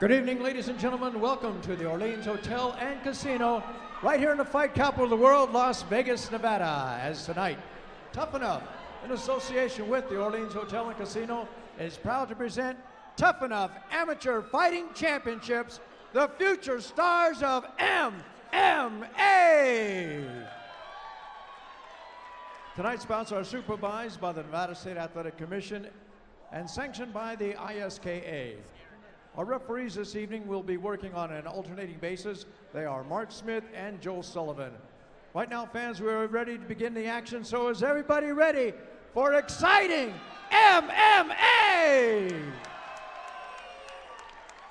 Good evening, ladies and gentlemen. Welcome to the Orleans Hotel and Casino, right here in the fight capital of the world, Las Vegas, Nevada. As tonight, Tuff-N-Uff, in association with the Orleans Hotel and Casino, is proud to present Tuff-N-Uff Amateur Fighting Championships, the future stars of MMA. Tonight's bouts are supervised by the Nevada State Athletic Commission and sanctioned by the ISKA. Our referees this evening will be working on an alternating basis. They are Mark Smith and Joe Sullivan. Right now, fans, we're ready to begin the action. So is everybody ready for exciting MMA?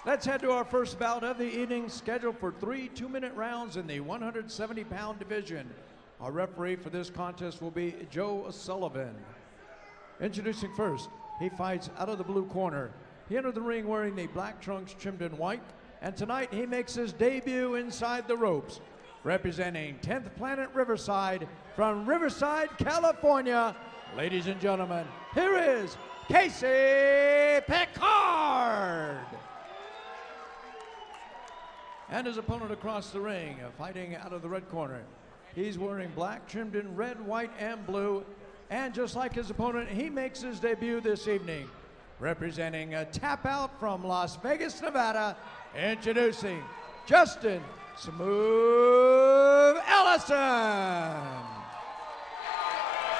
Let's head to our first bout of the evening, scheduled for 3 2-minute rounds in the 170-pound division. Our referee for this contest will be Joe Sullivan. Introducing first, he fights out of the blue corner. He entered the ring wearing the black trunks trimmed in white, and tonight he makes his debut inside the ropes. Representing 10th Planet Riverside from Riverside, California, ladies and gentlemen, here is Casey Picard. And his opponent across the ring, fighting out of the red corner. He's wearing black trimmed in red, white, and blue, and just like his opponent, he makes his debut this evening. Representing a tap out from Las Vegas, Nevada, introducing Justin Smooth Ellison.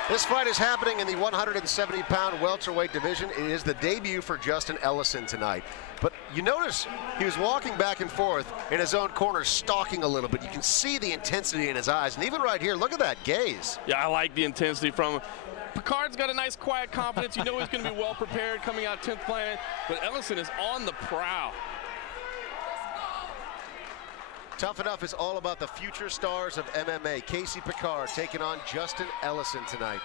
This fight is happening in the 170-pound welterweight division. It is the debut for Justin Ellison tonight. But you notice he was walking back and forth in his own corner, stalking a little bit. You can see the intensity in his eyes. And even right here, look at that gaze. Yeah, I like the intensity from him. Picard's got a nice, quiet confidence. You know he's going to be well prepared coming out 10th Planet. But Ellison is on the prowl. Tuff-N-Uff is all about the future stars of MMA. Casey Picard taking on Justin Ellison tonight.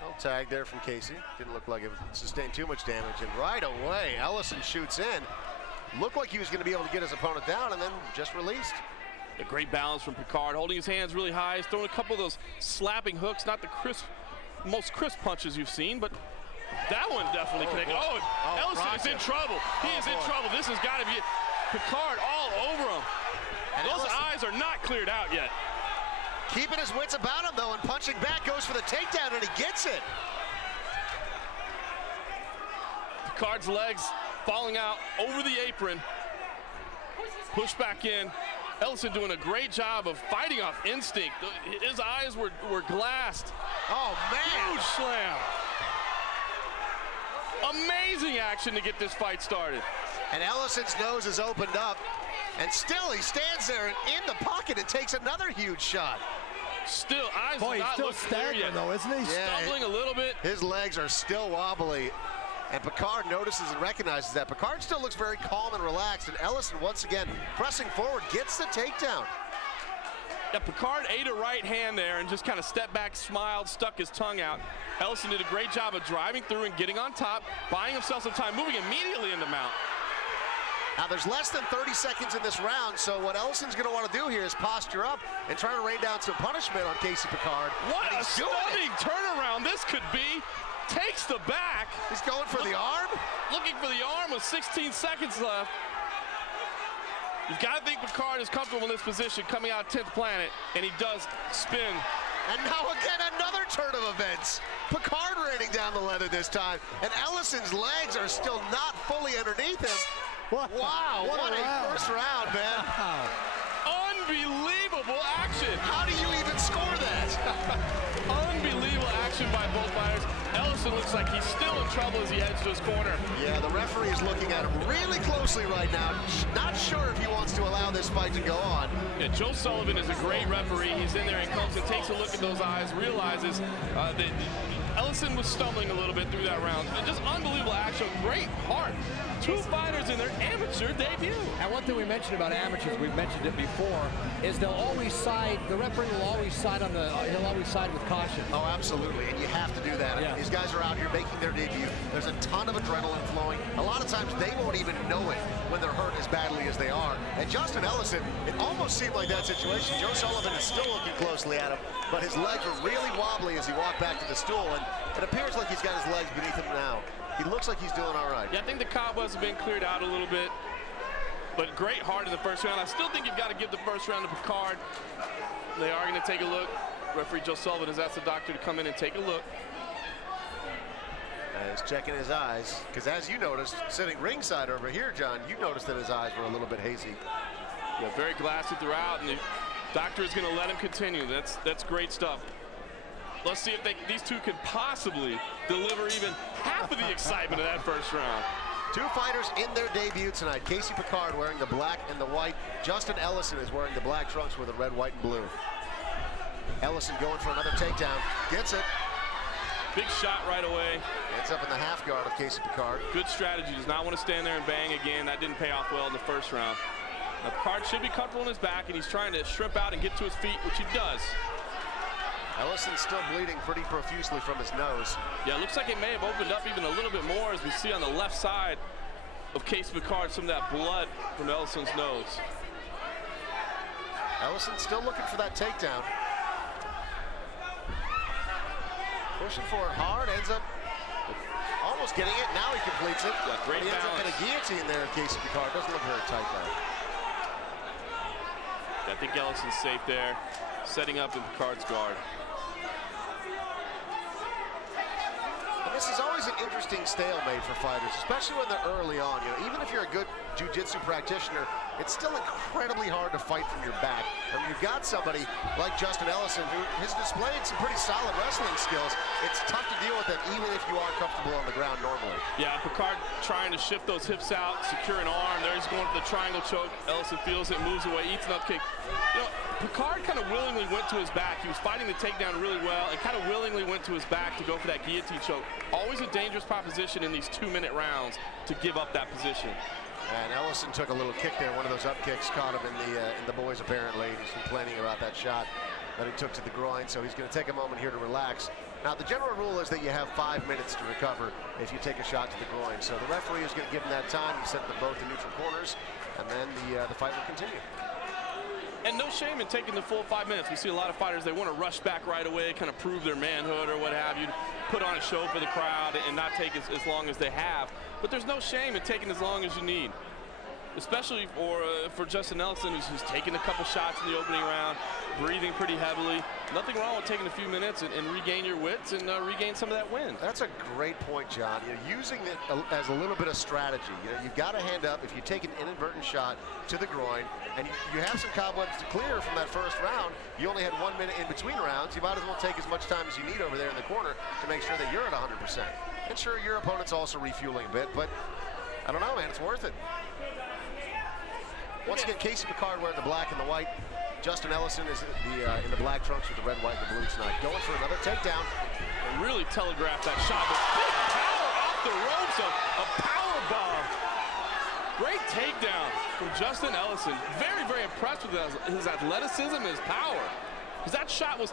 No tag there from Casey. Didn't look like it sustained too much damage. And right away, Ellison shoots in. Looked like he was going to be able to get his opponent down and then just released. A great balance from Picard, holding his hands really high. He's throwing a couple of those slapping hooks, not the most crisp punches you've seen, but that one definitely connected. Oh, Ellison is in trouble. He is in trouble. This has got to be it. Picard all over him. And those eyes are not cleared out yet. Keeping his wits about him, though, and punching back, goes for the takedown, and he gets it. Picard's legs falling out over the apron. Push back in. Ellison doing a great job of fighting off instinct. His eyes were glassed. Oh, man. Huge slam. Amazing action to get this fight started. And Ellison's nose is opened up, and still he stands there in the pocket and takes another huge shot. Still, eyes Boy, not he's looking still clear yet. staggering though, isn't he? Yeah, Stumbling a little bit. His legs are still wobbly. And Picard notices and recognizes that. Picard still looks very calm and relaxed, and Ellison once again pressing forward, gets the takedown. Yeah, Picard ate a right hand there and just kind of stepped back, smiled, stuck his tongue out. Ellison did a great job of driving through and getting on top, buying himself some time, moving immediately into mount. Now there's less than 30 seconds in this round, so what Ellison's going to want to do here is posture up and try to rain down some punishment on Casey Picard. What a stunning turnaround this could be. Takes the back. He's going for the arm? Looking for the arm with 16 seconds left. You've got to think Picard is comfortable in this position coming out 10th Planet, and he does spin. And now again, another turn of events. Picard raining down the leather this time, and Ellison's legs are still not fully underneath him. Wow, what a first round, man. Unbelievable action. How do you even score that? Unbelievable action by both fighters. Ellison looks like he's still in trouble as he heads to his corner. Yeah, the referee is looking at him really closely right now. Not sure if he wants to allow this fight to go on. Yeah, Joe Sullivan is a great referee. He's in there and comes and takes a look at those eyes, realizes that Ellison was stumbling a little bit through that round. Just unbelievable action, great heart. Two fighters in their amateur debut. And one thing we mentioned about amateurs, we've mentioned it before, is they'll always side, the referee will always side on the, he'll always side with caution. Oh, absolutely, and you have to do that. Yeah. These guys are out here making their debut. There's a ton of adrenaline flowing. A lot of times they won't even know it when they're hurt as badly as they are. And Justin Ellison, it almost seemed like that situation. Joe Sullivan is still looking closely at him, but his legs were really wobbly as he walked back to the stool, and it appears like he's got his legs beneath him now. He looks like he's doing all right. Yeah, I think the cobwebs have been cleared out a little bit, but great heart in the first round. I still think you've got to give the first round to Picard. They are going to take a look. Referee Joe Sullivan has asked the doctor to come in and take a look. He's checking his eyes, because as you noticed, sitting ringside over here, John, you noticed that his eyes were a little bit hazy. Yeah, very glassy throughout, and the doctor is going to let him continue. That's great stuff. Let's see if these two can possibly deliver even half of the excitement of that first round. Two fighters in their debut tonight. Casey Picard wearing the black and the white. Justin Ellison is wearing the black trunks with the red, white, and blue. Ellison going for another takedown. Gets it. Big shot right away. Ends up in the half guard of Casey Picard. Good strategy. Does not want to stand there and bang again. That didn't pay off well in the first round. Now, Picard should be comfortable in his back, and he's trying to shrimp out and get to his feet, which he does. Ellison's still bleeding pretty profusely from his nose. Yeah, it looks like it may have opened up even a little bit more, as we see on the left side of Casey Picard some of that blood from Ellison's nose. Ellison still looking for that takedown. Pushing for it hard, ends up almost getting it. Now he completes it. Yeah, great he ends balance. up in a guillotine there, Casey Picard. Doesn't look very tight though. I think Ellison's safe there, setting up in Picard's guard. This is always an interesting stalemate for fighters, especially when they're early on. You know, even if you're a good jiu-jitsu practitioner, it's still incredibly hard to fight from your back. And when you've got somebody like Justin Ellison, who has displayed some pretty solid wrestling skills, it's tough to deal with them even if you are comfortable on the ground normally. Yeah, Picard trying to shift those hips out, secure an arm. There he's going for the triangle choke. Ellison feels it, moves away, eats an up kick. You know, Picard kind of willingly went to his back. He was fighting the takedown really well and kind of willingly went to his back to go for that guillotine choke. Always a dangerous proposition in these 2-minute rounds to give up that position. And Ellison took a little kick there. One of those up kicks caught him in the boys apparently. He's complaining about that shot that he took to the groin, so he's going to take a moment here to relax. Now, the general rule is that you have 5 minutes to recover if you take a shot to the groin. So the referee is going to give him that time. He set them both in neutral corners, and then the fight will continue. And no shame in taking the full 5 minutes. We see a lot of fighters, they want to rush back right away, kind of prove their manhood or what have you, put on a show for the crowd and not take as long as they have. But there's no shame in taking as long as you need, especially for Justin Ellison, who's taking a couple shots in the opening round, breathing pretty heavily. Nothing wrong with taking a few minutes and regain your wits and regain some of that wind. That's a great point, John. You know, using it as a little bit of strategy. You know, you've got to hand up if you take an inadvertent shot to the groin, and you have some cobwebs to clear from that first round. You only had 1 minute in between rounds. You might as well take as much time as you need over there in the corner to make sure that you're at 100%. And sure, your opponent's also refueling a bit, but I don't know, man, it's worth it. Once again, Casey Picard wearing the black and the white. Justin Ellison is in the black trunks with the red, white, and the blue tonight. Going for another takedown. And really telegraphed that shot. But big power off the ropes, a power bomb. Great takedown from Justin Ellison. Very, very impressed with his athleticism and his power. Because that shot was